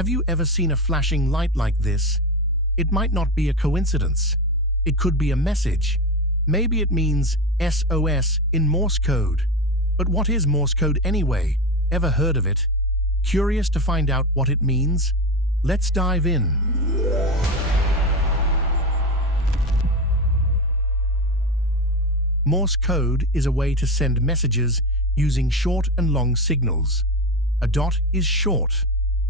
Have you ever seen a flashing light like this? It might not be a coincidence. It could be a message. Maybe it means SOS in Morse code. But what is Morse code anyway? Ever heard of it? Curious to find out what it means? Let's dive in. Morse code is a way to send messages using short and long signals. A dot is short,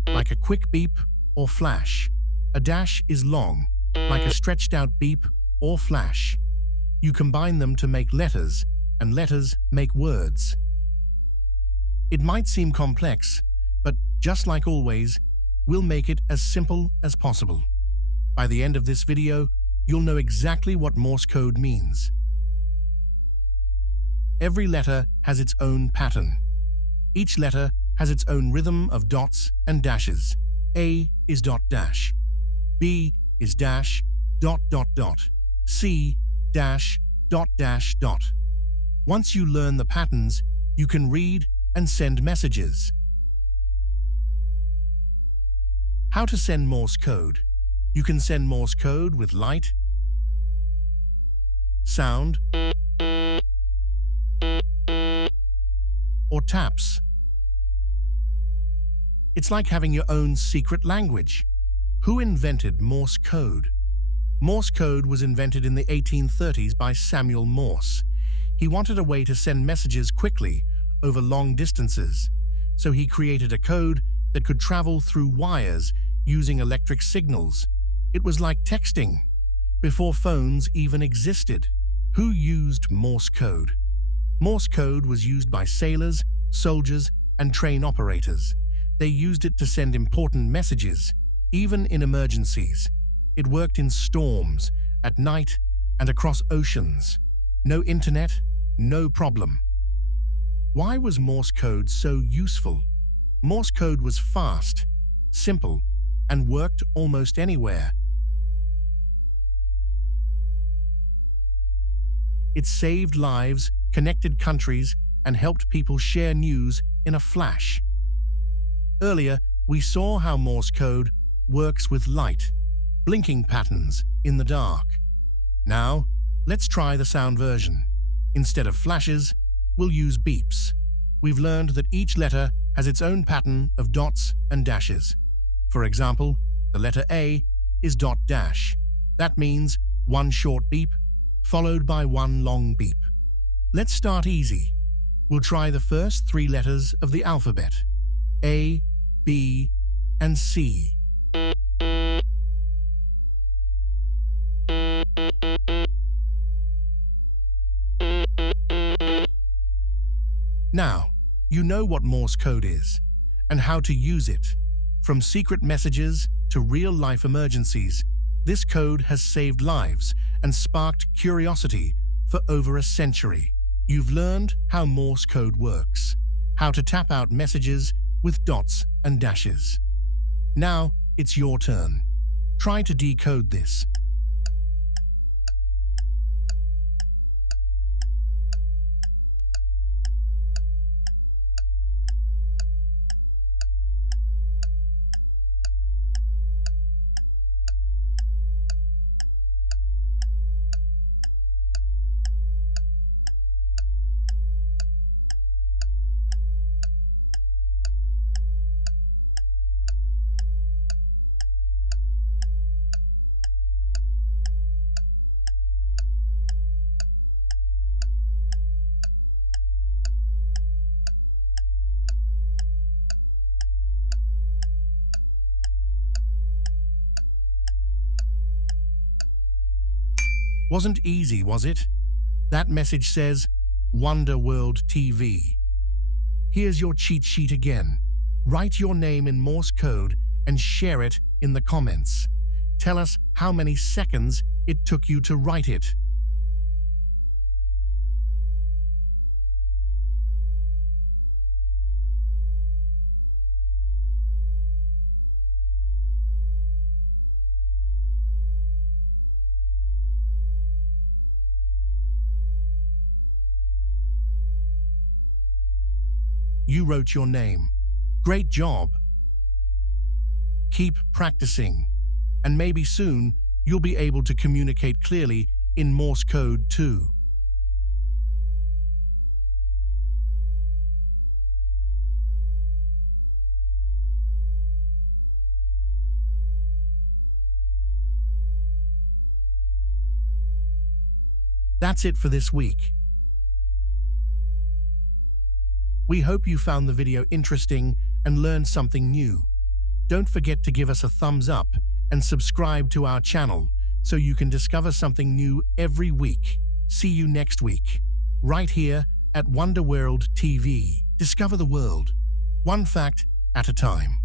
like a quick beep or flash. A dash is long, like a stretched out beep or flash. You combine them to make letters, and letters make words. It might seem complex, but just like always, we'll make it as simple as possible. By the end of this video, you'll know exactly what Morse code means. Every letter has its own pattern. Each letter has its own rhythm of dots and dashes. A is dot dash. B is dash, dot dot dot. C, dash, dot dash dot. Once you learn the patterns, you can read and send messages. How to send Morse code? You can send Morse code with light, sound, or taps. It's like having your own secret language. Who invented Morse code? Morse code was invented in the 1830s by Samuel Morse. He wanted a way to send messages quickly over long distances, so he created a code that could travel through wires using electric signals. It was like texting, before phones even existed. Who used Morse code? Morse code was used by sailors, soldiers, and train operators. They used it to send important messages, even in emergencies. It worked in storms, at night, and across oceans. No internet, no problem. Why was Morse code so useful? Morse code was fast, simple, and worked almost anywhere. It saved lives, connected countries, and helped people share news in a flash. Earlier, we saw how Morse code works with light, blinking patterns in the dark. Now, let's try the sound version. Instead of flashes, we'll use beeps. We've learned that each letter has its own pattern of dots and dashes. For example, the letter A is dot dash. That means one short beep, followed by one long beep. Let's start easy. We'll try the first three letters of the alphabet: A, B, and C. Now, you know what Morse code is and how to use it. From secret messages to real-life emergencies, this code has saved lives and sparked curiosity for over a century. You've learned how Morse code works, how to tap out messages with dots and dashes. Now, it's your turn. Try to decode this. Wasn't easy, was it? That message says, Wonder World TV. Here's your cheat sheet again. Write your name in Morse code and share it in the comments. Tell us how many seconds it took you to write it. You wrote your name. Great job! Keep practicing, and maybe soon you'll be able to communicate clearly in Morse code too. That's it for this week. We hope you found the video interesting and learned something new. Don't forget to give us a thumbs up and subscribe to our channel so you can discover something new every week. See you next week, right here at Wonder World TV. Discover the world, one fact at a time.